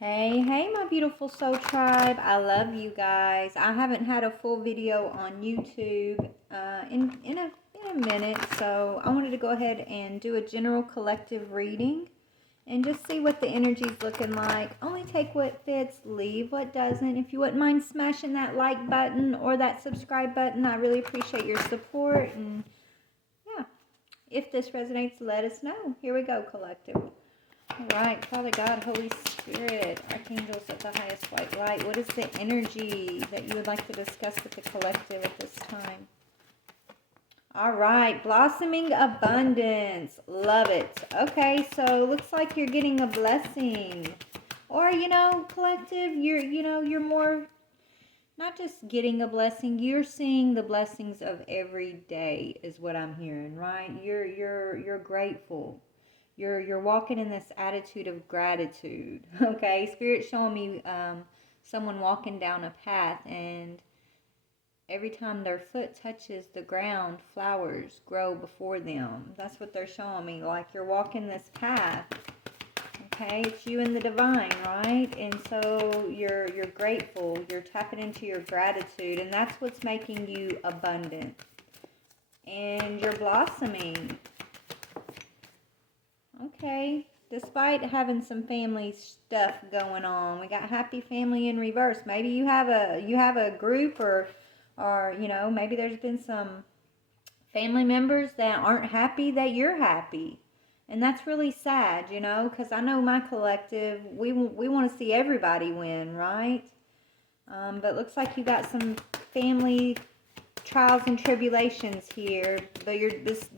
Hey, hey, my beautiful soul tribe. I love you guys. I haven't had a full video on YouTube in a minute, so I wanted to go ahead and do a general collective reading and just see what the energy's looking like. Only take what fits, leave what doesn't. If you wouldn't mind smashing that like button or that subscribe button, I really appreciate your support. And yeah, if this resonates, let us know. Here we go, collective. All right, Father God, Holy Spirit, Archangels at the highest white light, what is the energy that you would like to discuss with the collective at this time? All right, blossoming abundance. Love it. Okay, so looks like you're getting a blessing. Or, collective, you're more not just getting a blessing, you're seeing the blessings of every day is what I'm hearing, right? You're grateful. You're walking in this attitude of gratitude. Okay, Spirit showing me someone walking down a path, and every time their foot touches the ground, flowers grow before them. That's what they're showing me. Like you're walking this path. Okay, it's you and the divine, right? And so you're grateful. You're tapping into your gratitude, and that's what's making you abundant. And you're blossoming. Okay, despite having some family stuff going on, we got happy family in reverse. Maybe you have a group, or maybe there's been some family members that aren't happy that you're happy, and that's really sad, because I know my collective, we want to see everybody win, right? But looks like you got some family trials and tribulations here, but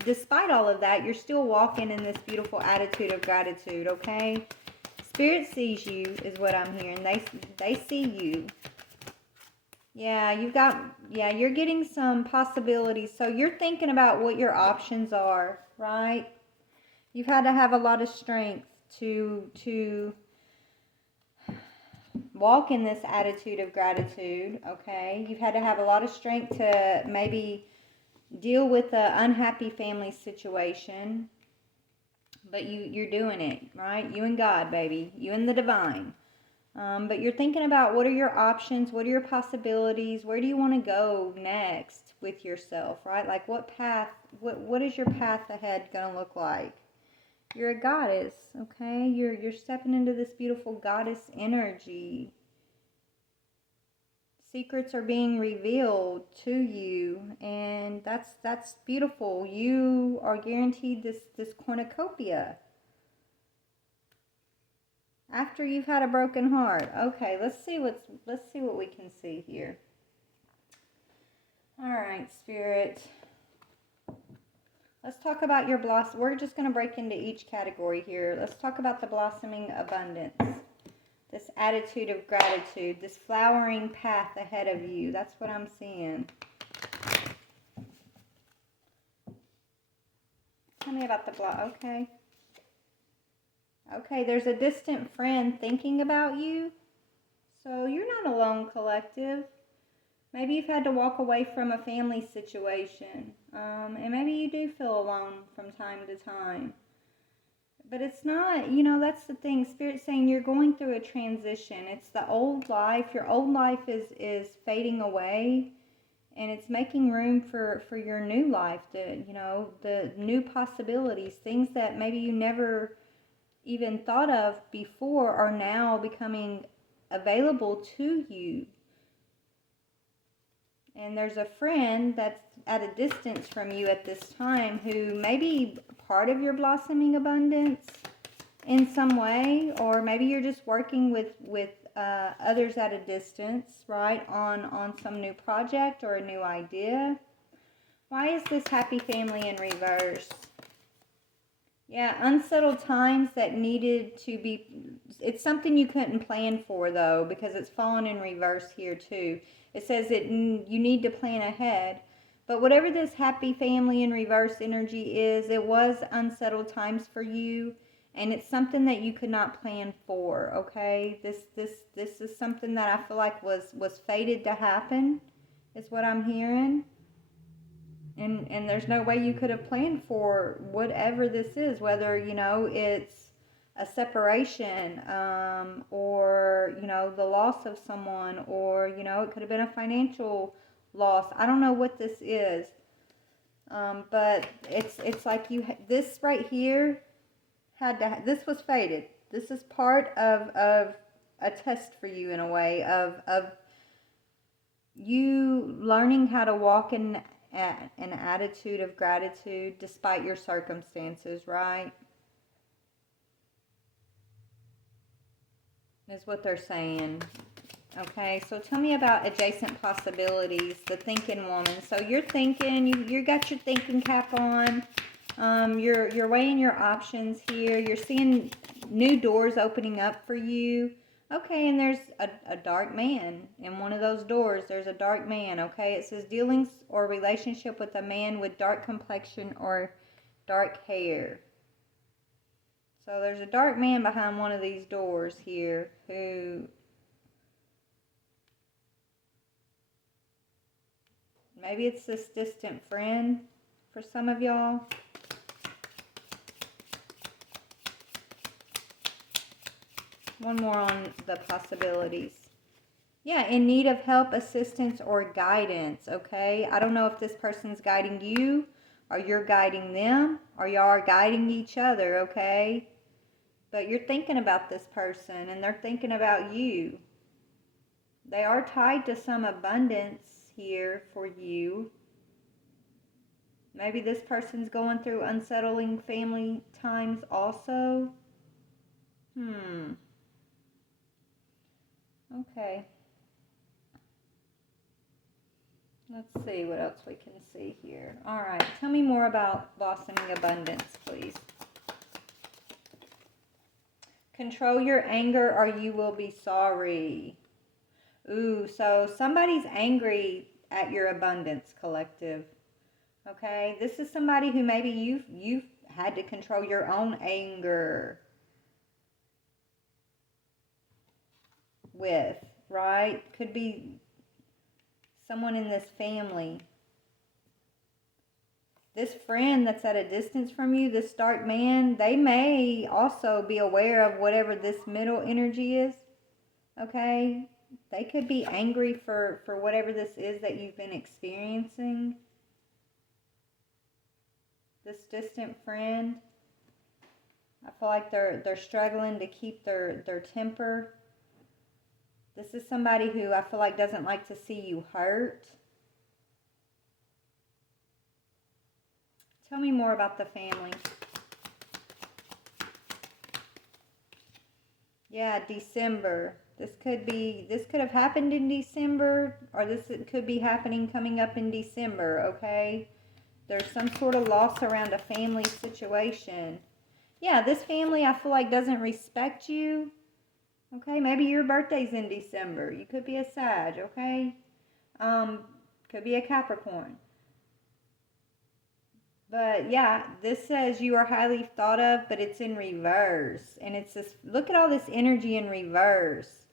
despite all of that, you're still walking in this beautiful attitude of gratitude. Okay, Spirit sees you is what I'm hearing. They see you. Yeah, you're getting some possibilities. So you're thinking about what your options are, right? You've had to have a lot of strength to walk in this attitude of gratitude, okay? You've had to have a lot of strength to maybe deal with an unhappy family situation, but you're doing it, right? You and God, baby. You and the divine. But you're thinking about what are your options, what are your possibilities, where do you want to go next with yourself, right? Like what path, what is your path ahead going to look like? You're a goddess, okay? You're stepping into this beautiful goddess energy. Secrets are being revealed to you, and that's beautiful. You are guaranteed this cornucopia after you've had a broken heart. Okay, let's see what we can see here. All right, Spirit. Let's talk about your blossom. We're just going to break into each category here. Let's talk about the blossoming abundance. This attitude of gratitude, this flowering path ahead of you. That's what I'm seeing. Tell me about the okay. Okay, there's a distant friend thinking about you. So you're not alone, collective. Maybe you've had to walk away from a family situation. And maybe you do feel alone from time to time. But it's not, that's the thing. Spirit's saying you're going through a transition. It's the old life. Your old life is fading away, and it's making room for your new life, the new possibilities, things that maybe you never even thought of before are now becoming available to you. And there's a friend that's at a distance from you at this time who may be part of your blossoming abundance in some way, or maybe you're just working with others at a distance, right, on some new project or a new idea. Why is this happy family in reverse? Yeah, unsettled times that needed to be, it's something you couldn't plan for though, because it's fallen in reverse here too. It says that you need to plan ahead. But whatever this happy family in reverse energy is, it was unsettled times for you, and it's something that you could not plan for, okay? This is something that I feel like was fated to happen, is what I'm hearing. And there's no way you could have planned for whatever this is, whether, it's a separation, or, you know, the loss of someone, or, you know, it could have been a financial loss. I don't know what this is. But it's like this right here this was fated. This is part of a test for you, in a way, of you learning how to walk in an attitude of gratitude despite your circumstances, right? Is what they're saying. Okay, so tell me about adjacent possibilities, the thinking woman. So you're thinking, you got your thinking cap on. You're weighing your options here. You're seeing new doors opening up for you. Okay, and there's a dark man in one of those doors. There's a dark man, okay? It says dealings or relationship with a man with dark complexion or dark hair. So there's a dark man behind one of these doors here who maybe it's this distant friend for some of y'all. One more on the possibilities. Yeah, in need of help, assistance, or guidance, okay? I don't know if this person's guiding you or you're guiding them or y'all are guiding each other, okay? But you're thinking about this person and they're thinking about you. They are tied to some abundance here for you. Maybe this person's going through unsettling family times also. Okay. Let's see what else we can see here. All right. Tell me more about blossoming abundance, please. Control your anger or you will be sorry. Ooh, so somebody's angry at your abundance, collective. Okay? This is somebody who maybe you've had to control your own anger with, right? Could be someone in this family. This friend that's at a distance from you, this dark man, they may also be aware of whatever this middle energy is. Okay? They could be angry for whatever this is that you've been experiencing. This distant friend, I feel like they're struggling to keep their temper. This is somebody who I feel like doesn't like to see you hurt. Tell me more about the family. Yeah, December. This could have happened in December, or this could be happening coming up in December, okay? There's some sort of loss around a family situation. Yeah, this family I feel like doesn't respect you. Okay, maybe your birthday's in December. You could be a Sag, okay? Could be a Capricorn. But yeah, this says you are highly thought of, but it's in reverse. And it's this, look at all this energy in reverse.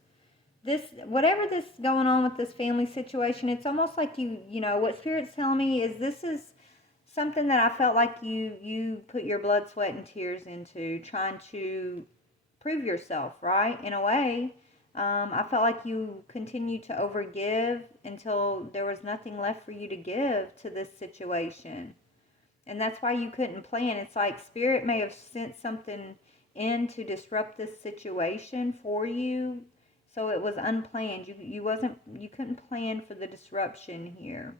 This, whatever this going on with this family situation, it's almost like you know, what Spirit's telling me is this is something that I felt like you put your blood, sweat, and tears into, trying to prove yourself, right? In a way, I felt like you continued to overgive until there was nothing left for you to give to this situation. And that's why you couldn't plan. It's like Spirit may have sent something in to disrupt this situation for you, so it was unplanned. You couldn't plan for the disruption here.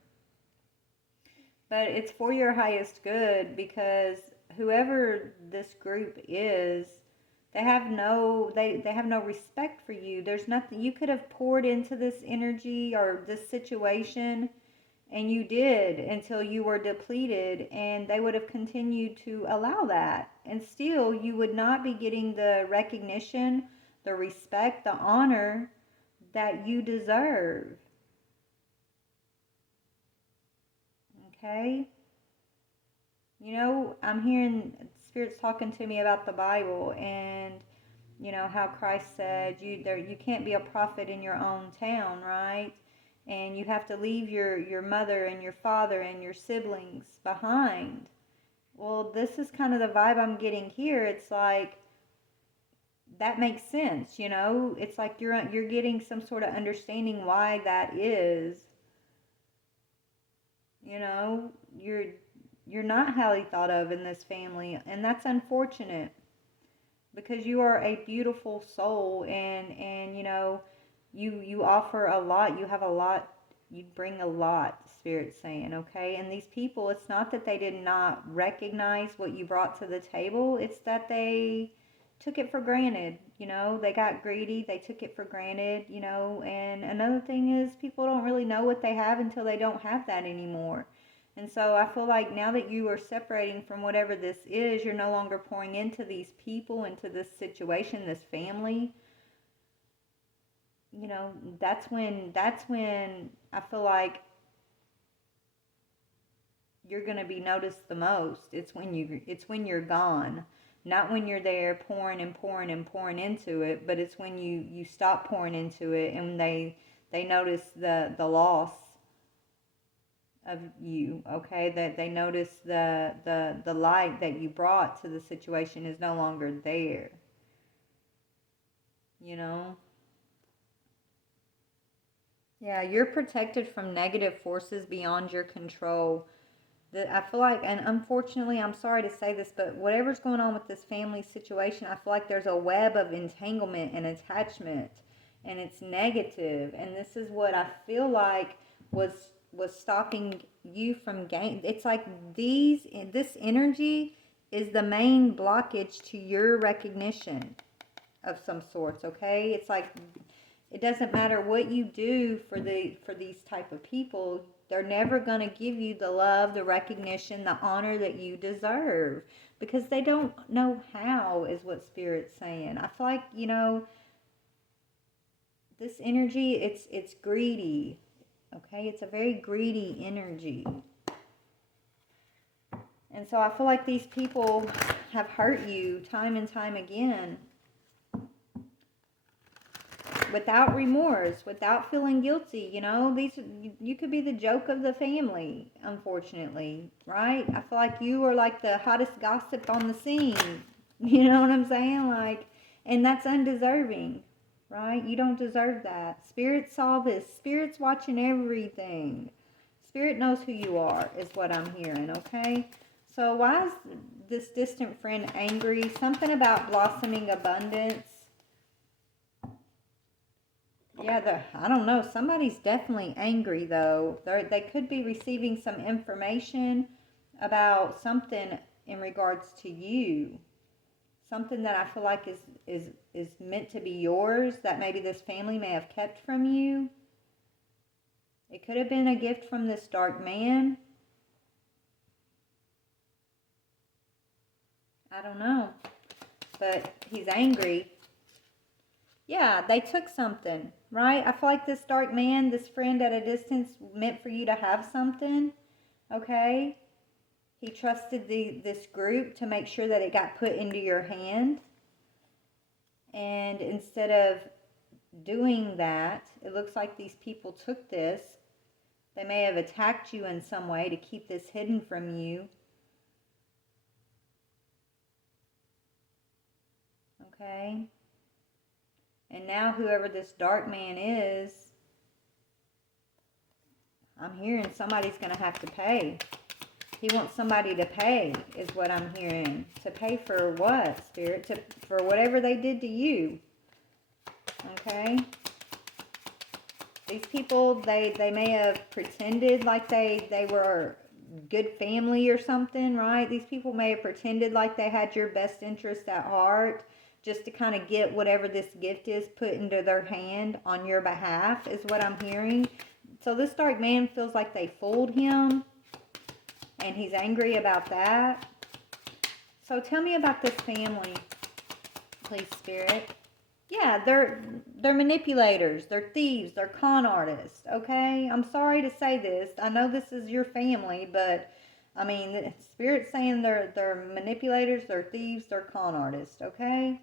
But it's for your highest good, because whoever this group is, they have no respect for you. There's nothing you could have poured into this energy or this situation, and you did, until you were depleted, and they would have continued to allow that. And still, you would not be getting the recognition, the respect, the honor that you deserve. Okay? You know, I'm hearing Spirit's talking to me about the Bible, and you know how Christ said you can't be a prophet in your own town, right? And you have to leave your mother and your father and your siblings behind. Well, this is kind of the vibe I'm getting here. It's like that makes sense, you know? It's like you're getting some sort of understanding why that is. You know, you're not highly thought of in this family, and that's unfortunate because you are a beautiful soul, and you know, you offer a lot, you have a lot, you bring a lot, Spirit's saying, okay? And these people, it's not that they did not recognize what you brought to the table, it's that they took it for granted, you know? They got greedy, they took it for granted, you know? And another thing is people don't really know what they have until they don't have that anymore. And so I feel like now that you are separating from whatever this is, you're no longer pouring into these people, into this situation, this family. You know, that's when I feel like you're going to be noticed the most. It's when you're gone. Not when you're there pouring and pouring and pouring into it, but it's when you stop pouring into it and they notice the loss of you, okay? That they notice the light that you brought to the situation is no longer there, you know? Yeah, you're protected from negative forces beyond your control. I feel like, and unfortunately, I'm sorry to say this, but whatever's going on with this family situation, I feel like there's a web of entanglement and attachment, and it's negative. And this is what I feel like was was stopping you from gain. It's like this energy is the main blockage to your recognition of some sorts. Okay, it's like it doesn't matter what you do for these type of people, they're never going to give you the love, the recognition, the honor that you deserve because they don't know how, is what Spirit's saying. I feel like, you know, this energy, it's greedy. Okay? It's a very greedy energy. And so I feel like these people have hurt you time and time again, without remorse, without feeling guilty. You know, you could be the joke of the family, unfortunately, right? I feel like you are like the hottest gossip on the scene. You know what I'm saying? Like, and that's undeserving, right? You don't deserve that. Spirit saw this. Spirit's watching everything. Spirit knows who you are, is what I'm hearing, okay? So why is this distant friend angry? Something about blossoming abundance. Yeah, I don't know. Somebody's definitely angry though. They could be receiving some information about something in regards to you. Something that I feel like is meant to be yours that maybe this family may have kept from you. It could have been a gift from this dark man. I don't know. But he's angry. Yeah, they took something, right? I feel like this dark man, this friend at a distance, meant for you to have something, okay? He trusted this group to make sure that it got put into your hand. And instead of doing that, it looks like these people took this. They may have attacked you in some way to keep this hidden from you. Okay? And now whoever this dark man is, I'm hearing somebody's going to have to pay. He wants somebody to pay, is what I'm hearing. To pay for what, Spirit? For whatever they did to you. Okay? These people, they may have pretended like they were good family or something, right? These people may have pretended like they had your best interest at heart just to kind of get whatever this gift is put into their hand on your behalf, is what I'm hearing. So this dark man feels like they fooled him, and he's angry about that. So tell me about this family, please, Spirit. Yeah, they're manipulators, they're thieves, they're con artists, okay? I'm sorry to say this. I know this is your family, but I mean, the Spirit's saying they're manipulators, they're thieves, they're con artists, okay?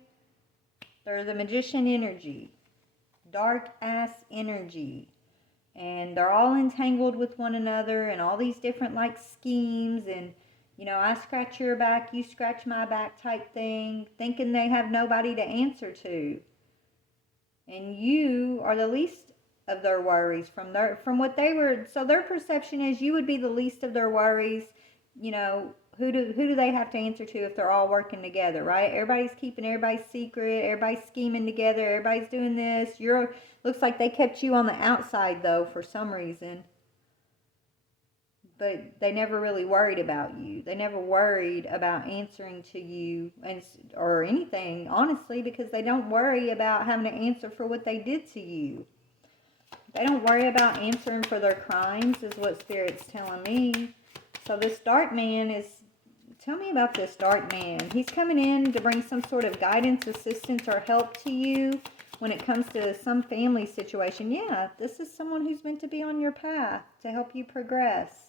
They're the magician energy, dark ass energy. And they're all entangled with one another and all these different like schemes and you know, I scratch your back, you scratch my back type thing, thinking they have nobody to answer to. And you are the least of their worries from what they were. So their perception is you would be the least of their worries. You know, who do they have to answer to if they're all working together, right? Everybody's keeping everybody's secret, everybody's scheming together, everybody's doing this. Looks like they kept you on the outside though for some reason. But they never really worried about you. They never worried about answering to you or anything, honestly, because they don't worry about having to answer for what they did to you. They don't worry about answering for their crimes, is what Spirit's telling me. So this dark man is, tell me about this dark man. He's coming in to bring some sort of guidance, assistance, or help to you when it comes to some family situation. Yeah, this is someone who's meant to be on your path to help you progress.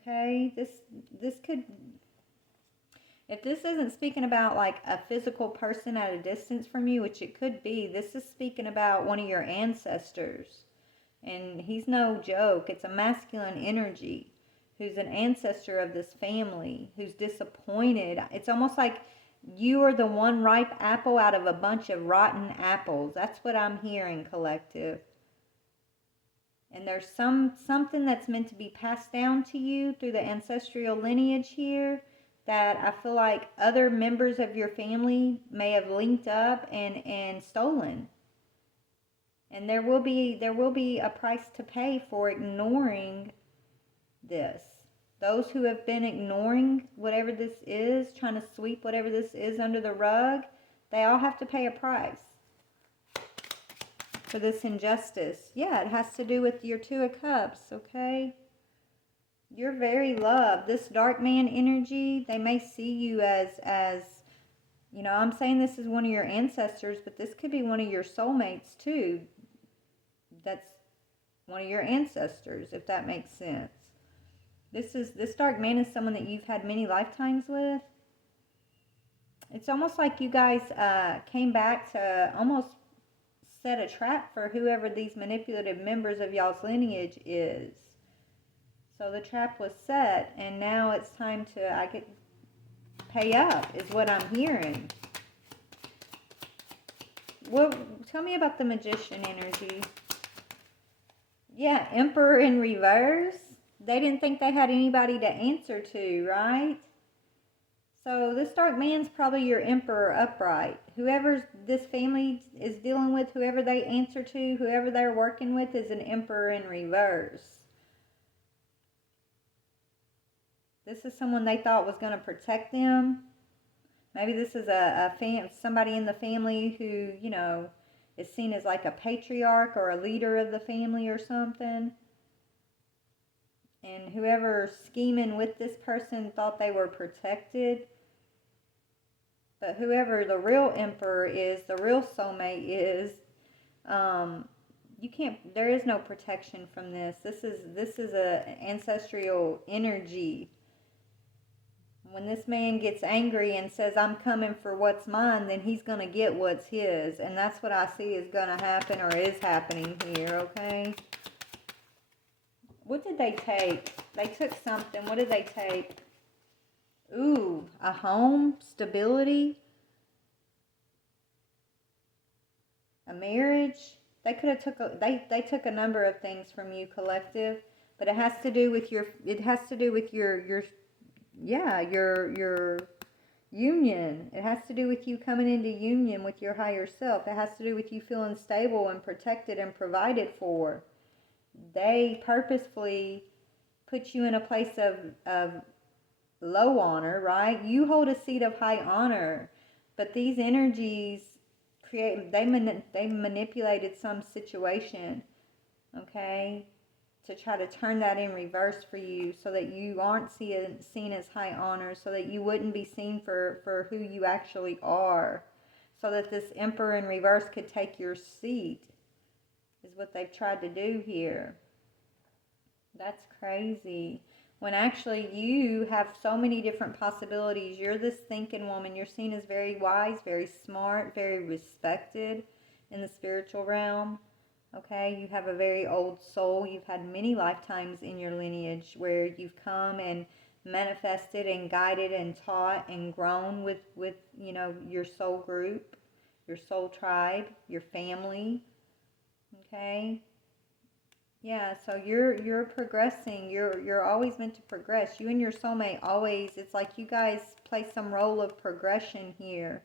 Okay, this could, if this isn't speaking about like a physical person at a distance from you, which it could be, this is speaking about one of your ancestors. And he's no joke. It's a masculine energy who's an ancestor of this family, who's disappointed. It's almost like you are the one ripe apple out of a bunch of rotten apples. That's what I'm hearing, collective. And there's something that's meant to be passed down to you through the ancestral lineage here that I feel like other members of your family may have linked up and stolen. And there will be a price to pay for ignoring this. Those who have been ignoring whatever this is, trying to sweep whatever this is under the rug, they all have to pay a price for this injustice. Yeah, it has to do with your Two of Cups, okay? You're very loved. This dark man energy, they may see you as you know, I'm saying this is one of your ancestors, but this could be one of your soulmates too. That's one of your ancestors, if that makes sense. This dark man is someone that you've had many lifetimes with. It's almost like you guys came back to almost set a trap for whoever these manipulative members of y'all's lineage is. So the trap was set, and now it's time to pay up, is what I'm hearing. Well, tell me about the Magician energy. Yeah, Emperor in reverse. They didn't think they had anybody to answer to, right? So this dark man's probably your Emperor upright. Whoever this family is dealing with, whoever they answer to, whoever they're working with is an Emperor in reverse. This is someone they thought was going to protect them. Maybe this is somebody in the family who, you know, is seen as like a patriarch or a leader of the family or something. And whoever scheming with this person thought they were protected. But whoever the real emperor is, the real soulmate is, you can't, there is no protection from this. This is a ancestral energy. When this man gets angry and says, I'm coming for what's mine, then he's going to get what's his. And that's what I see is going to happen or is happening here, okay? What did they take? They took something. What did they take? Ooh, a home, stability, a marriage. They could have they took a number of things from you, collective, but it has to do with your union. It has to do with you coming into union with your higher self. It has to do with you feeling stable and protected and provided for. They purposefully put you in a place of low honor, right? You hold a seat of high honor, but these energies they manipulated some situation, okay, to try to turn that in reverse for you so that you aren't seen as high honor, so that you wouldn't be seen for who you actually are, so that this emperor in reverse could take your seat, is what they've tried to do here. That's crazy. When actually you have so many different possibilities. You're this thinking woman. You're seen as very wise, very smart, very respected in the spiritual realm. Okay, you have a very old soul. You've had many lifetimes in your lineage where you've come and manifested and guided and taught and grown with you know, your soul group, your soul tribe, your family. Okay? Yeah, so you're progressing. You're always meant to progress. You and your soulmate always, it's like you guys play some role of progression here.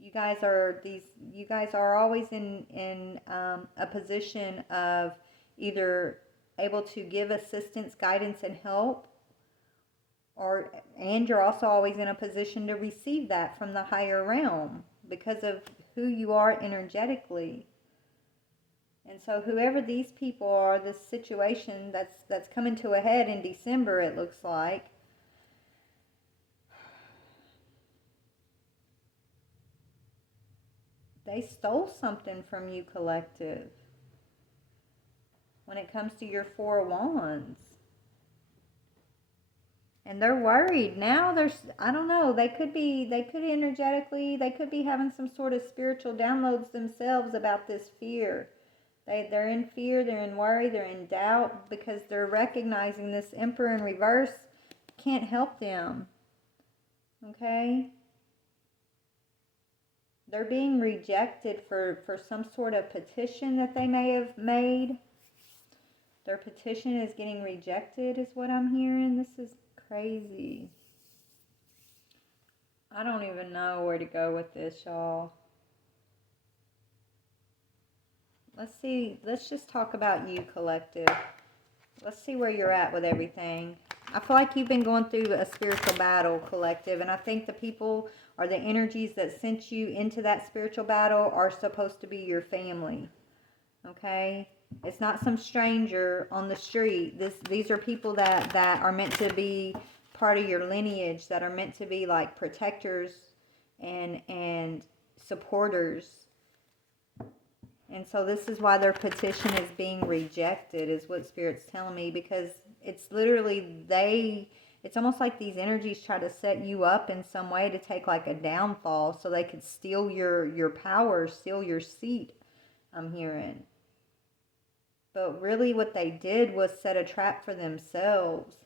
You guys are always in a position of either able to give assistance, guidance, and help, and you're also always in a position to receive that from the higher realm because of who you are energetically. And so whoever these people are, this situation that's coming to a head in December, it looks like, they stole something from you, collective, when it comes to your Four of Wands. And they're worried now. I don't know, they could energetically, they could be having some sort of spiritual downloads themselves about this fear. They're in fear, they're in worry, they're in doubt because they're recognizing this Emperor in reverse can't help them. Okay? They're being rejected for some sort of petition that they may have made. Their petition is getting rejected is what I'm hearing. This is crazy. I don't even know where to go with this, y'all. Let's see. Let's just talk about you, collective. Let's see where you're at with everything. I feel like you've been going through a spiritual battle, collective, and I think the people or the energies that sent you into that spiritual battle are supposed to be your family. Okay? It's not some stranger on the street. These are people that are meant to be part of your lineage, that are meant to be like protectors and supporters. And so this is why their petition is being rejected, is what Spirit's telling me, because it's literally it's almost like these energies try to set you up in some way to take like a downfall so they could steal your power, steal your seat, I'm hearing. But really what they did was set a trap for themselves.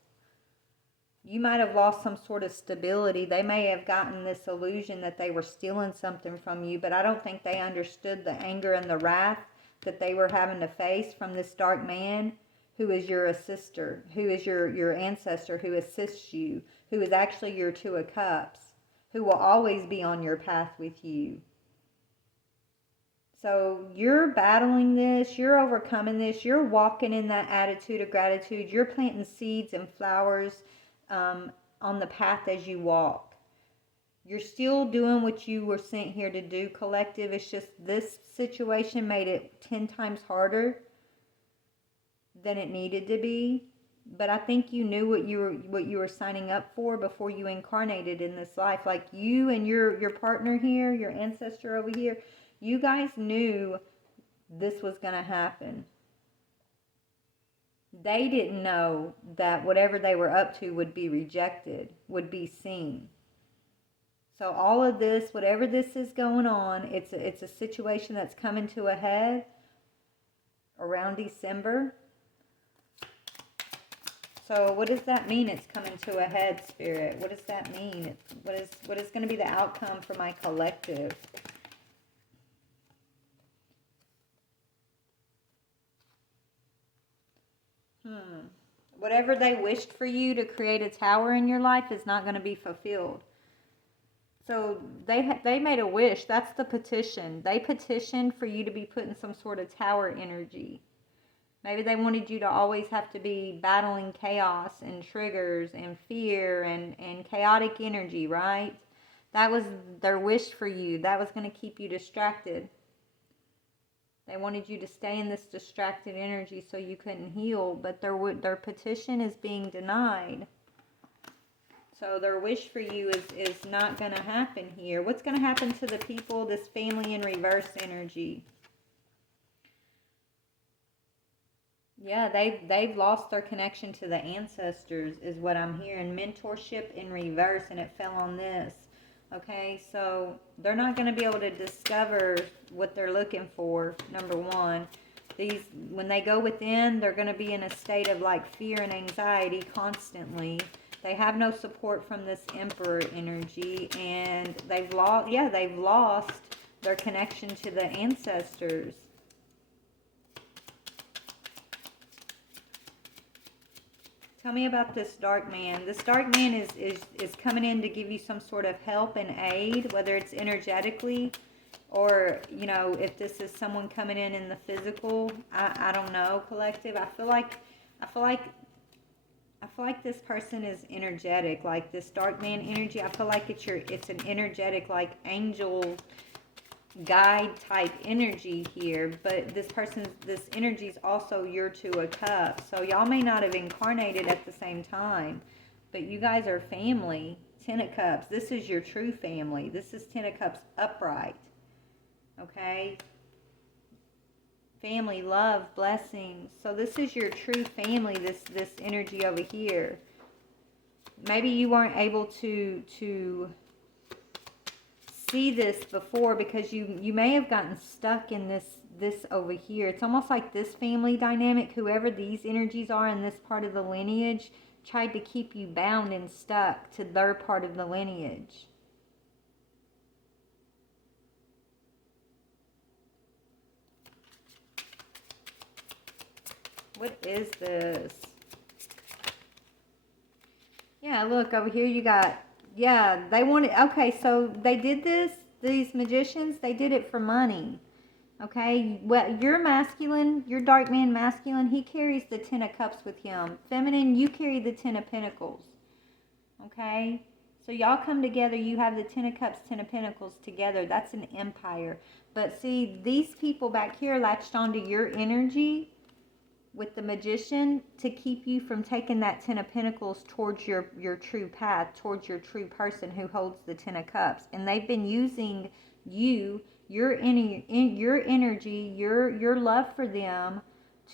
You might have lost some sort of stability. They may have gotten this illusion that they were stealing something from you, but I don't think they understood the anger and the wrath that they were having to face from this dark man who is your assister, who is your ancestor, who assists you, who is actually your Two of Cups, who will always be on your path with you. So you're battling this, you're overcoming this, you're walking in that attitude of gratitude, you're planting seeds and flowers on the path as you walk. You're still doing what you were sent here to do, collective. It's just this situation made it 10 times harder than it needed to be. But I think you knew what you were signing up for before you incarnated in this life. Like you and your partner here, your ancestor over here, you guys knew this was going to happen. They didn't know that whatever they were up to would be rejected, would be seen. So all of this, whatever this is going on, it's a situation that's coming to a head around December. So what does that mean, it's coming to a head, Spirit? What does that mean? What is going to be the outcome for my collective? Whatever they wished for you to create a tower in your life is not going to be fulfilled. So they made a wish. That's the petition. They petitioned for you to be put in some sort of tower energy. Maybe they wanted you to always have to be battling chaos and triggers and fear and chaotic energy, right? That was their wish for you. That was going to keep you distracted. They wanted you to stay in this distracted energy so you couldn't heal, but their petition is being denied. So their wish for you is not going to happen here. What's going to happen to the people, this family in reverse energy? Yeah, they've lost their connection to the ancestors is what I'm hearing. Mentorship in reverse, and it fell on this. Okay, so they're not going to be able to discover what they're looking for, number one. when they go within, they're going to be in a state of like fear and anxiety constantly. They have no support from this Emperor energy, and they've lost their connection to the ancestors. Tell me about this dark man. This dark man is coming in to give you some sort of help and aid, whether it's energetically or, you know, if this is someone coming in the physical. I don't know, collective. I feel like this person is energetic, like this dark man energy. I feel like it's an energetic, like angel guide type energy here, but this energy is also your Two of Cups. So y'all may not have incarnated at the same time, but you guys are family. 10 of Cups, this is your true family. This is 10 of Cups upright. Okay, family, love, blessings. So this is your true family, this energy over here. Maybe you weren't able to see this before because you may have gotten stuck in this over here. It's almost like this family dynamic, whoever these energies are in this part of the lineage, tried to keep you bound and stuck to their part of the lineage. What is this? Yeah, look, over here you got, yeah, they wanted, okay, so they did this, these magicians, they did it for money. Okay, well, your masculine, your dark man masculine, he carries the 10 of Cups with him. Feminine, you carry the 10 of Pentacles. Okay, so y'all come together, you have the 10 of Cups, 10 of Pentacles together. That's an empire. But see, these people back here latched onto your energy with the Magician to keep you from taking that 10 of Pentacles towards your true path, towards your true person who holds the 10 of Cups. And they've been using you, your energy, your love for them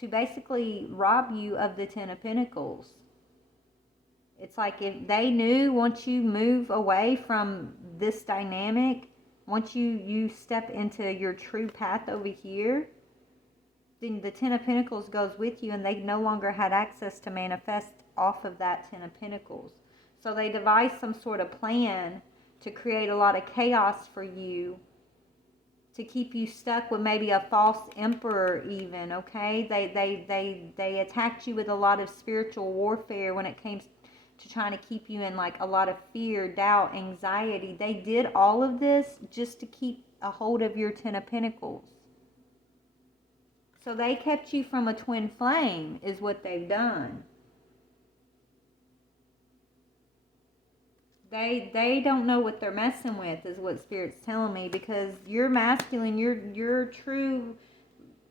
to basically rob you of the 10 of Pentacles. It's like if they knew once you move away from this dynamic, once you step into your true path over here, then the 10 of Pentacles goes with you, and they no longer had access to manifest off of that 10 of Pentacles. So they devised some sort of plan to create a lot of chaos for you, to keep you stuck with maybe a false emperor even, okay? They attacked you with a lot of spiritual warfare when it came to trying to keep you in like a lot of fear, doubt, anxiety. They did all of this just to keep a hold of your 10 of Pentacles. So they kept you from a twin flame is what they've done. They don't know what they're messing with is what Spirit's telling me, because your masculine, your true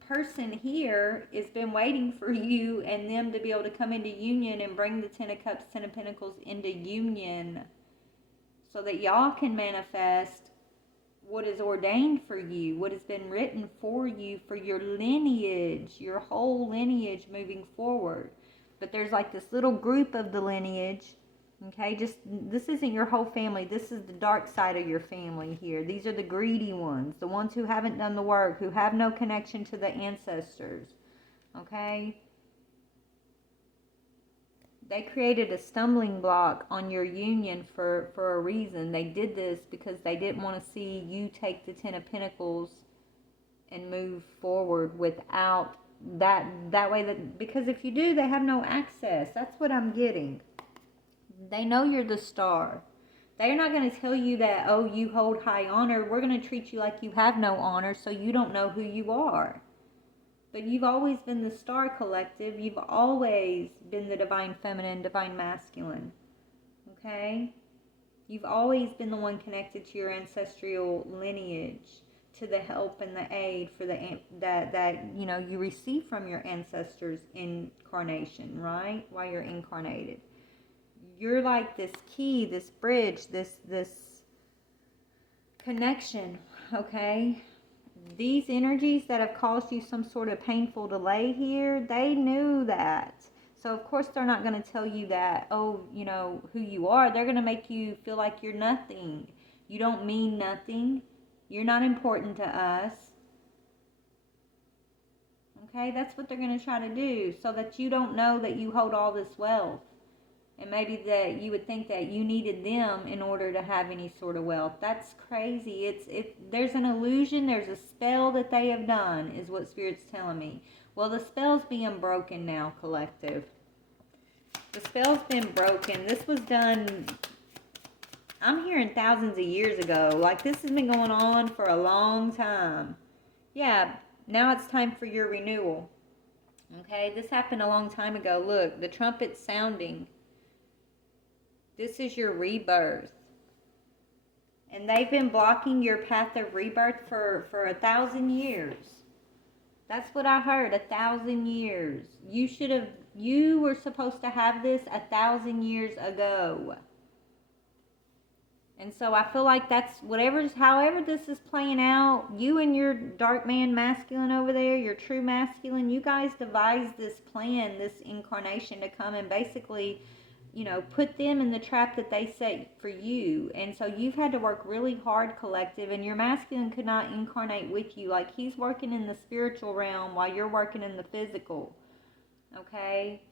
person here has been waiting for you and them to be able to come into union and bring the 10 of Cups, 10 of Pentacles into union so that y'all can manifest what is ordained for you, what has been written for you, for your lineage, your whole lineage moving forward. But there's like this little group of the lineage, okay? Just, this isn't your whole family. This is the dark side of your family here. These are the greedy ones, the ones who haven't done the work, who have no connection to the ancestors, okay? They created a stumbling block on your union for a reason. They did this because they didn't want to see you take the 10 of Pentacles and move forward without that way. Because if you do, they have no access. That's what I'm getting. They know you're the star. They're not going to tell you that, oh, you hold high honor. We're going to treat you like you have no honor, so you don't know who you are. But you've always been the star, collective. You've always been the divine feminine, divine masculine. Okay? You've always been the one connected to your ancestral lineage, to the help and the aid for that you know you receive from your ancestors' incarnation, right? While you're incarnated. You're like this key, this bridge, this connection, okay? These energies that have caused you some sort of painful delay here, they knew that. So, of course, they're not going to tell you that, oh, you know, who you are. They're going to make you feel like you're nothing. You don't mean nothing. You're not important to us. Okay, that's what they're going to try to do, so that you don't know that you hold all this wealth. And maybe that you would think that you needed them in order to have any sort of wealth. That's crazy. There's an illusion, there's a spell that they have done, is what Spirit's telling me. Well, the spell's being broken now, collective. The spell's been broken. This was done, I'm hearing thousands of years ago. Like, this has been going on for a long time. Yeah, now it's time for your renewal. Okay, this happened a long time ago. Look, the trumpet's sounding. This is your rebirth. And they've been blocking your path of rebirth for 1,000 years. That's what I heard, 1,000 years. You were supposed to have this 1,000 years ago. And so I feel like that's however this is playing out, you and your dark man masculine over there, your true masculine, you guys devised this plan, this incarnation to come and basically, put them in the trap that they set for you. And so you've had to work really hard, collective, and your masculine could not incarnate with you. Like, he's working in the spiritual realm while you're working in the physical. Okay?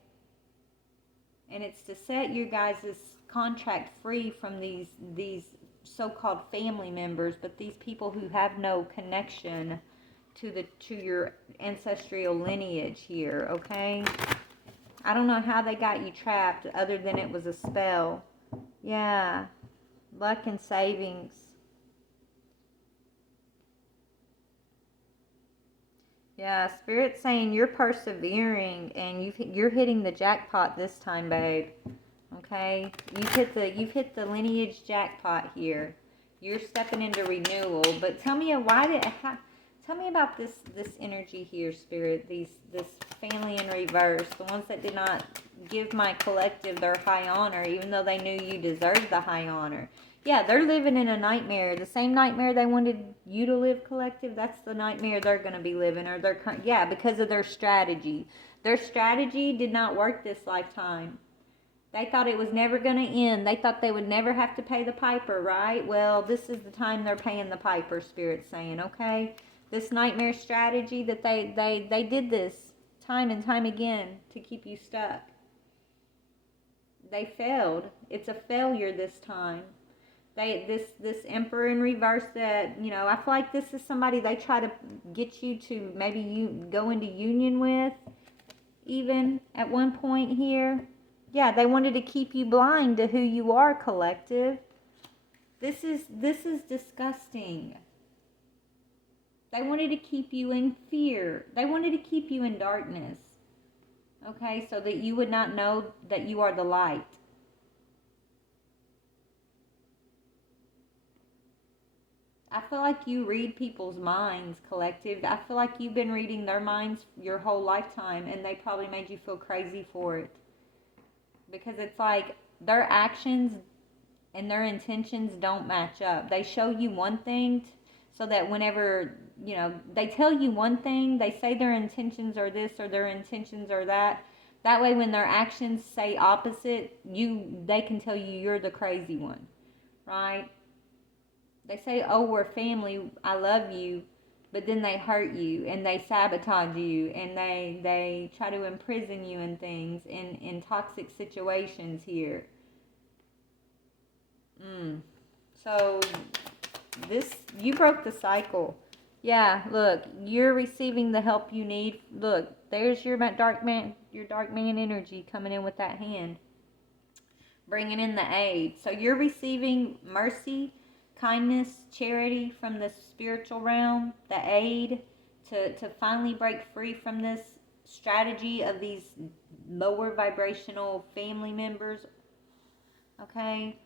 And it's to set you guys' contract free from these so-called family members, but these people who have no connection to your ancestral lineage here, okay? I don't know how they got you trapped other than it was a spell. Yeah. Luck and savings. Yeah, Spirit's saying you're persevering and you're hitting the jackpot this time, babe. Okay? You've hit the lineage jackpot here. You're stepping into renewal, but tell me tell me about this energy here, Spirit. This family in reverse, the ones that did not give my collective their high honor, even though they knew you deserved the high honor. Yeah, they're living in a nightmare. The same nightmare they wanted you to live, collective, that's the nightmare they're going to be living, because of their strategy. Their strategy did not work this lifetime. They thought it was never going to end. They thought they would never have to pay the piper, right? Well, this is the time they're paying the piper, Spirit's saying, okay? This nightmare strategy that they did this time and time again to keep you stuck. They failed. It's a failure this time. This Emperor in reverse that, I feel like this is somebody they try to get you to maybe you go into union with, even at one point here. Yeah, they wanted to keep you blind to who you are, collective. This is disgusting. They wanted to keep you in fear. They wanted to keep you in darkness. Okay, so that you would not know that you are the light. I feel like you read people's minds, collective. I feel like you've been reading their minds your whole lifetime, and they probably made you feel crazy for it. Because it's like their actions and their intentions don't match up. They show you one thing so that whenever, they tell you one thing, they say their intentions are this or their intentions are that. That way when their actions say opposite, they can tell you you're the crazy one, right? They say, oh, we're family, I love you, but then they hurt you and they sabotage you and they try to imprison you in things, in toxic situations here. So you broke the cycle. Yeah, look, you're receiving the help you need. Look, there's your dark man energy coming in with that hand, bringing in the aid. So you're receiving mercy, kindness, charity from the spiritual realm, the aid to finally break free from this strategy of these lower vibrational family members. Okay?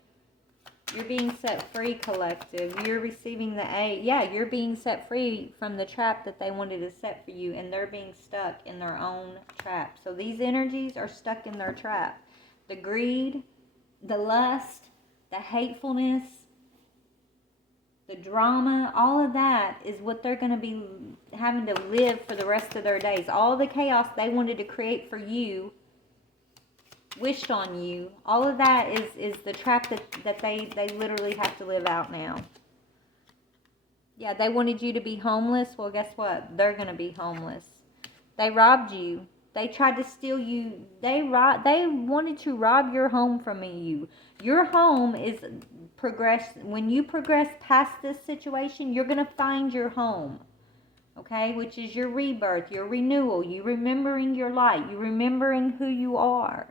You're being set free, collective. You're receiving the aid. Yeah, you're being set free from the trap that they wanted to set for you, and they're being stuck in their own trap. So these energies are stuck in their trap. The greed, the lust, the hatefulness, the drama, all of that is what they're going to be having to live for the rest of their days. All the chaos they wanted to create for you, wished on you, all of that is the trap that they literally have to live out now. Yeah, they wanted you to be homeless. Well, guess what? They're going to be homeless. They robbed you. They tried to steal you. They wanted to rob your home from you. Your home is progress. When you progress past this situation, you're going to find your home. Okay? Which is your rebirth, your renewal, you remembering your light, you remembering who you are.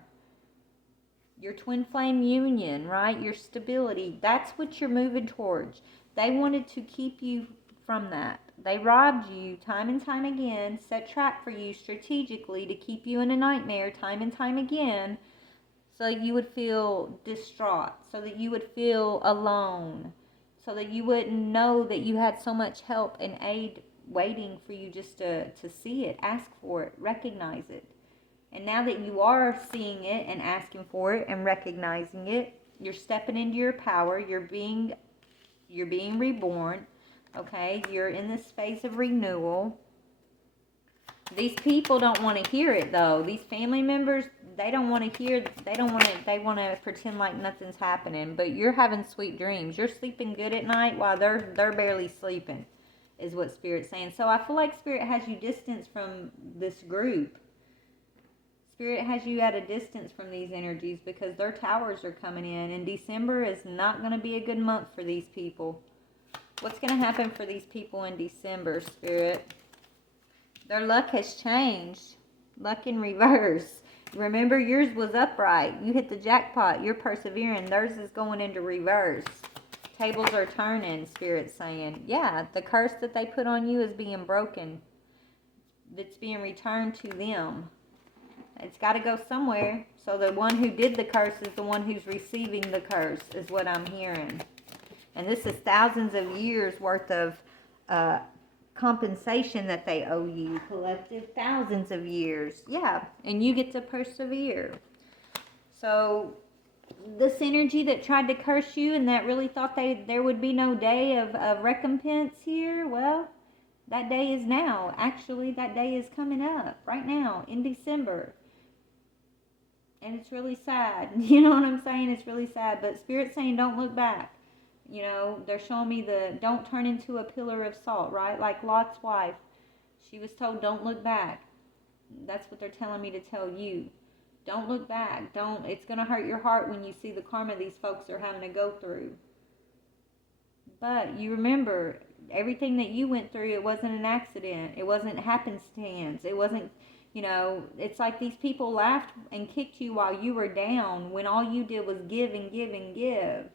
Your twin flame union, right? Your stability. That's what you're moving towards. They wanted to keep you from that. They robbed you time and time again, set trap for you strategically to keep you in a nightmare time and time again, so that you would feel distraught, so that you would feel alone, so that you wouldn't know that you had so much help and aid waiting for you just to see it, ask for it, recognize it. And now that you are seeing it and asking for it and recognizing it, you're stepping into your power, you're being reborn. Okay, you're in this phase of renewal. These people don't want to hear it though. These family members, they don't want to hear, they want to pretend like nothing's happening, but you're having sweet dreams. You're sleeping good at night while they're barely sleeping, is what Spirit's saying. So I feel like Spirit has you distanced from this group. Spirit has you at a distance from these energies because their towers are coming in, and December is not going to be a good month for these people. What's going to happen for these people in December, Spirit? Their luck has changed. Luck in reverse. Remember, yours was upright. You hit the jackpot. You're persevering. Theirs is going into reverse. Tables are turning, Spirit's saying. Yeah, the curse that they put on you is being broken. It's being returned to them. It's got to go somewhere. So the one who did the curse is the one who's receiving the curse, is what I'm hearing. And this is thousands of years worth of compensation that they owe you. Collective thousands of years. Yeah, and you get to persevere. So this energy that tried to curse you and that really thought there would be no day of recompense here, well, that day is now. Actually, that day is coming up right now in December. And it's really sad. You know what I'm saying? It's really sad. But Spirit's saying don't look back. You know, they're showing me don't turn into a pillar of salt, right? Like Lot's wife. She was told don't look back. That's what they're telling me to tell you. Don't look back. It's going to hurt your heart when you see the karma these folks are having to go through. But you remember, everything that you went through, it wasn't an accident. It wasn't happenstance. It wasn't, it's like these people laughed and kicked you while you were down when all you did was give and give and give.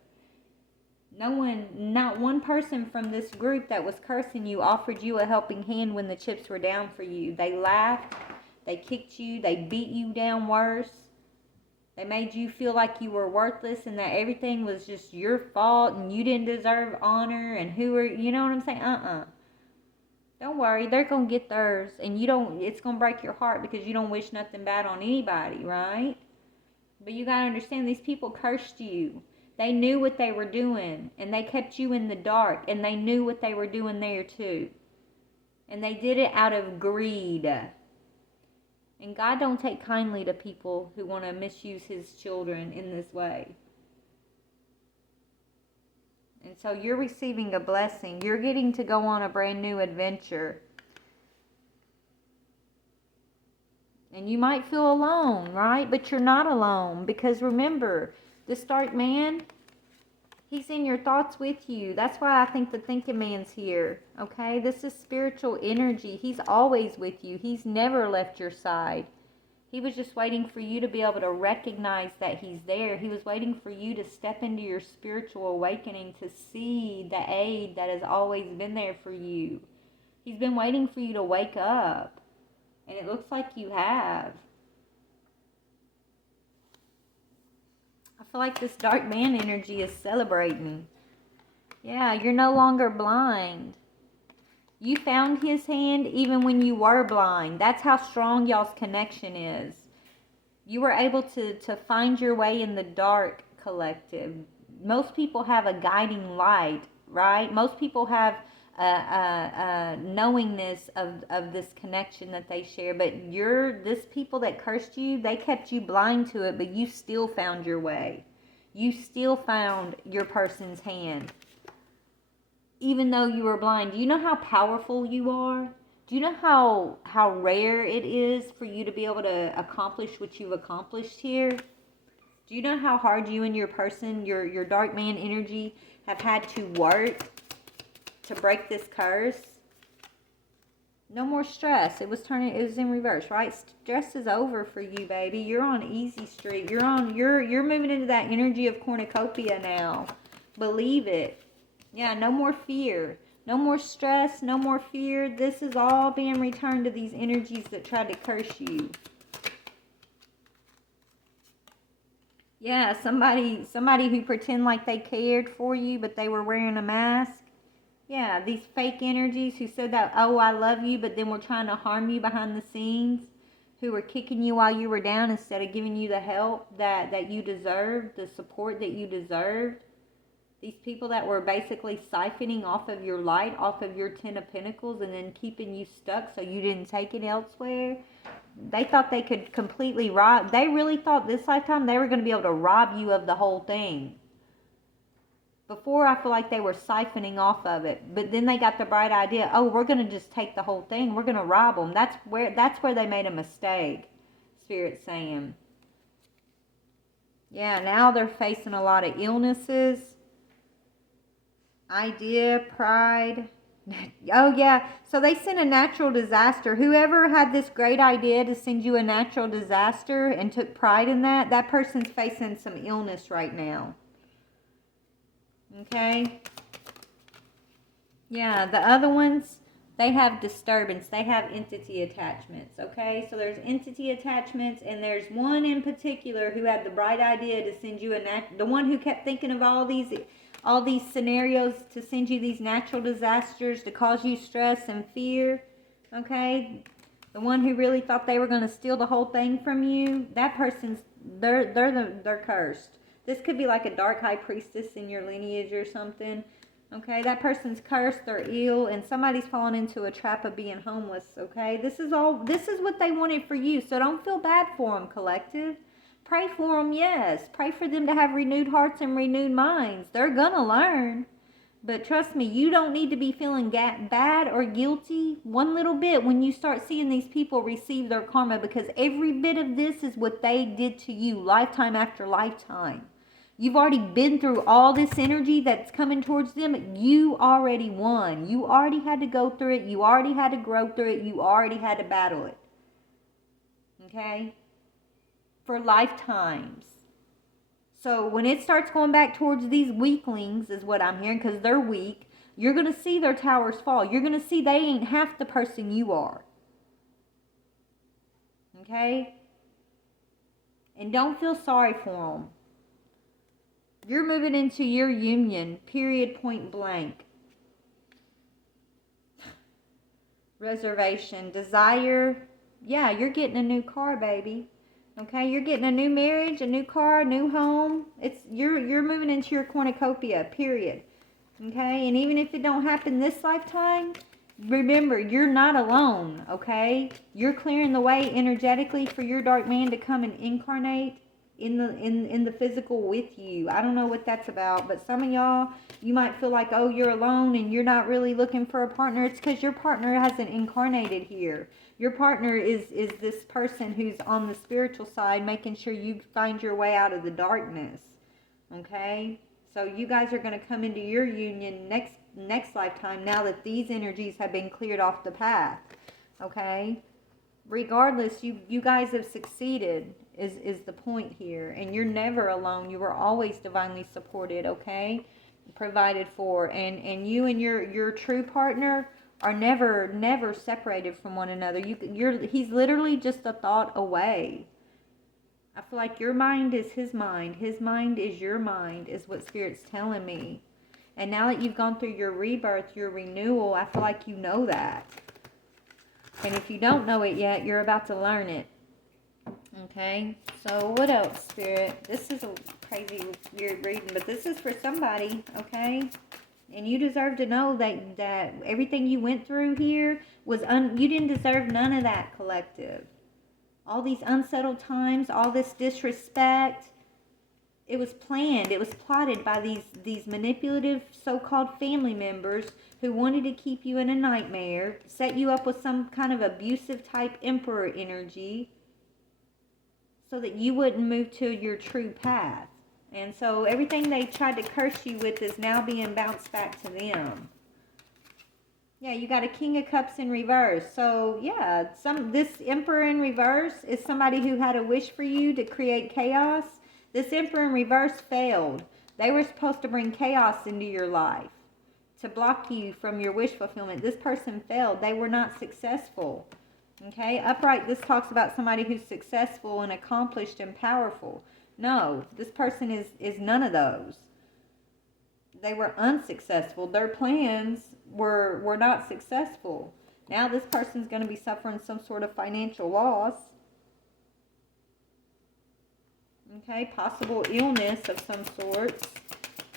Not one person from this group that was cursing you offered you a helping hand when the chips were down for you. They laughed, they kicked you, they beat you down worse. They made you feel like you were worthless and that everything was just your fault and you didn't deserve honor and you know what I'm saying? Don't worry, they're going to get theirs, and it's going to break your heart because you don't wish nothing bad on anybody, right? But you got to understand, these people cursed you. They knew what they were doing, and they kept you in the dark, and they knew what they were doing there too. And they did it out of greed. And God don't take kindly to people who want to misuse His children in this way. And so you're receiving a blessing. You're getting to go on a brand new adventure. And you might feel alone, right? But you're not alone. Because remember, this dark man, he's in your thoughts with you. That's why I think the thinking man's here. Okay? This is spiritual energy. He's always with you. He's never left your side. He was just waiting for you to be able to recognize that he's there. He was waiting for you to step into your spiritual awakening, to see the aid that has always been there for you. He's been waiting for you to wake up. And it looks like you have. I feel like this dark man energy is celebrating. Yeah, you're no longer blind. You found his hand even when you were blind. That's how strong y'all's connection is. You were able to find your way in the dark, collective. Most people have a guiding light, right? Most people have a knowingness of this connection that they share. But this people that cursed you, they kept you blind to it, but you still found your way. You still found your person's hand. Even though you were blind. Do you know how powerful you are Do you know how rare it is for you to be able to accomplish what you've accomplished here? Do you know how hard you and your person, your dark man energy, have had to work to break this curse? No more stress. It was in reverse, right? Stress is over for you, baby. You're on easy street. You're moving into that energy of cornucopia now. Believe it. Yeah, no more fear. No more stress, no more fear. This is all being returned to these energies that tried to curse you. Yeah, somebody who pretend like they cared for you, but they were wearing a mask. Yeah, these fake energies who said that, oh, I love you, but then were trying to harm you behind the scenes, who were kicking you while you were down instead of giving you the help that you deserved, the support that you deserved. These people that were basically siphoning off of your light, off of your 10 of Pentacles, and then keeping you stuck so you didn't take it elsewhere. They thought they could completely rob. They really thought this lifetime they were going to be able to rob you of the whole thing. Before, I feel like they were siphoning off of it. But then they got the bright idea, oh, we're going to just take the whole thing. We're going to rob them. That's where they made a mistake, Spirit's saying. Yeah, now they're facing a lot of illnesses. Idea, pride. Oh, yeah. So they sent a natural disaster. Whoever had this great idea to send you a natural disaster and took pride in that, that person's facing some illness right now. Okay? Yeah, the other ones, they have disturbance. They have entity attachments. Okay? So there's entity attachments, and there's one in particular who had the bright idea to send you the one who kept thinking of all these scenarios to send you these natural disasters to cause you stress and fear. Okay? The one who really thought they were going to steal the whole thing from you, that person's, they're cursed. This could be like a dark high priestess in your lineage or something. Okay? That person's cursed, they're ill, and somebody's fallen into a trap of being homeless. Okay? This is what they wanted for you. So don't feel bad for them, collective. Pray for them, yes. Pray for them to have renewed hearts and renewed minds. They're going to learn. But trust me, you don't need to be feeling bad or guilty one little bit when you start seeing these people receive their karma, because every bit of this is what they did to you lifetime after lifetime. You've already been through all this energy that's coming towards them. You already won. You already had to go through it. You already had to grow through it. You already had to battle it. Okay? For lifetimes. So when it starts going back towards these weaklings, is what I'm hearing, because they're weak, you're going to see their towers fall. You're going to see they ain't half the person you are. Okay? And don't feel sorry for them. You're moving into your union, period, point blank. Reservation, desire. Yeah, you're getting a new car, baby. Okay, you're getting a new marriage, a new car, a new home. You're moving into your cornucopia, period. Okay, and even if it don't happen this lifetime, remember, you're not alone, okay? You're clearing the way energetically for your dark man to come and incarnate in the physical with you. I don't know what that's about, but some of y'all, you might feel like, oh, you're alone and you're not really looking for a partner. It's because your partner hasn't incarnated here. Your partner is this person who's on the spiritual side, making sure you find your way out of the darkness. Okay? So you guys are going to come into your union next lifetime now that these energies have been cleared off the path. Okay? Regardless, you guys have succeeded is the point here. And you're never alone. You were always divinely supported, okay? Provided for. And you and your true partner are never separated from one another. He's literally just a thought away. I feel like your mind is his mind. His mind is your mind, is what Spirit's telling me. And now that you've gone through your rebirth, your renewal, I feel like you know that. And if you don't know it yet, you're about to learn it. Okay? So what else, Spirit? This is a crazy, weird reading, but this is for somebody, okay? And you deserve to know that everything you went through here was you didn't deserve none of that, collective. All these unsettled times, all this disrespect, it was planned, it was plotted by these manipulative so-called family members who wanted to keep you in a nightmare, set you up with some kind of abusive type emperor energy so that you wouldn't move to your true path. And so everything they tried to curse you with is now being bounced back to them. Yeah, you got a King of Cups in reverse. So yeah, this Emperor in reverse is somebody who had a wish for you to create chaos. This Emperor in reverse failed. They were supposed to bring chaos into your life, to block you from your wish fulfillment. This person failed. They were not successful. Okay, upright, this talks about somebody who's successful and accomplished and powerful. No, this person is none of those. They were unsuccessful. Their plans were not successful. Now this person's going to be suffering some sort of financial loss. Okay, possible illness of some sorts.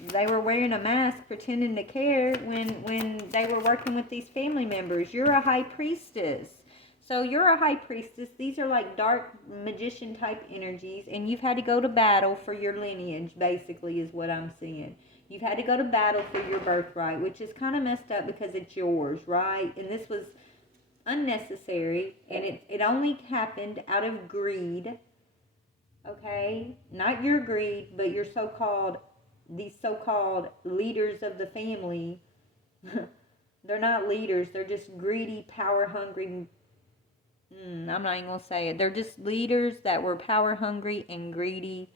They were wearing a mask pretending to care when they were working with these family members. You're a high priestess. So you're a high priestess. These are like dark magician type energies, and you've had to go to battle for your lineage, basically, is what I'm seeing. You've had to go to battle for your birthright, which is kind of messed up because it's yours, right? And this was unnecessary, and it only happened out of greed, okay? Not your greed, but your these so-called leaders of the family. They're not leaders. They're just greedy, power-hungry. I'm not even going to say it. They're just leaders that were power-hungry and greedy.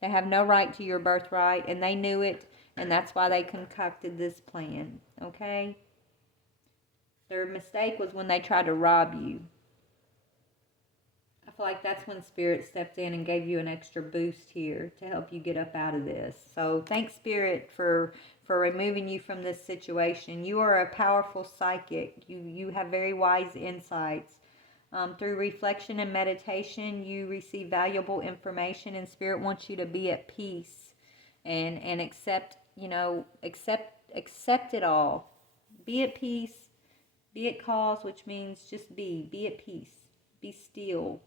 They have no right to your birthright, and they knew it, and that's why they concocted this plan, okay? Their mistake was when they tried to rob you. I feel like that's when Spirit stepped in and gave you an extra boost here to help you get up out of this. So thanks, Spirit, for removing you from this situation. You are a powerful psychic. You have very wise insights. Through reflection and meditation, you receive valuable information, and Spirit wants you to be at peace and accept, accept it all. Be at peace, be at cause, which means just be at peace, be still.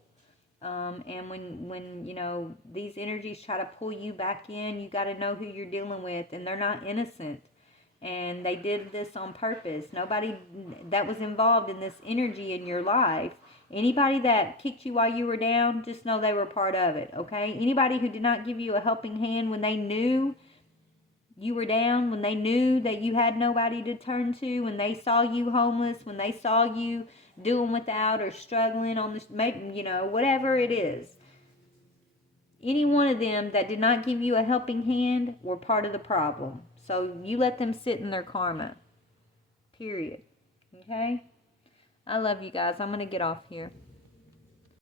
And when these energies try to pull you back in, you got to know who you're dealing with, and they're not innocent. And they did this on purpose. Nobody that was involved in this energy in your life, anybody that kicked you while you were down, just know they were part of it, okay? Anybody who did not give you a helping hand when they knew you were down, when they knew that you had nobody to turn to, when they saw you homeless, when they saw you doing without or struggling on this, whatever it is. Any one of them that did not give you a helping hand were part of the problem. So you let them sit in their karma. Period. Okay? I love you guys. I'm going to get off here.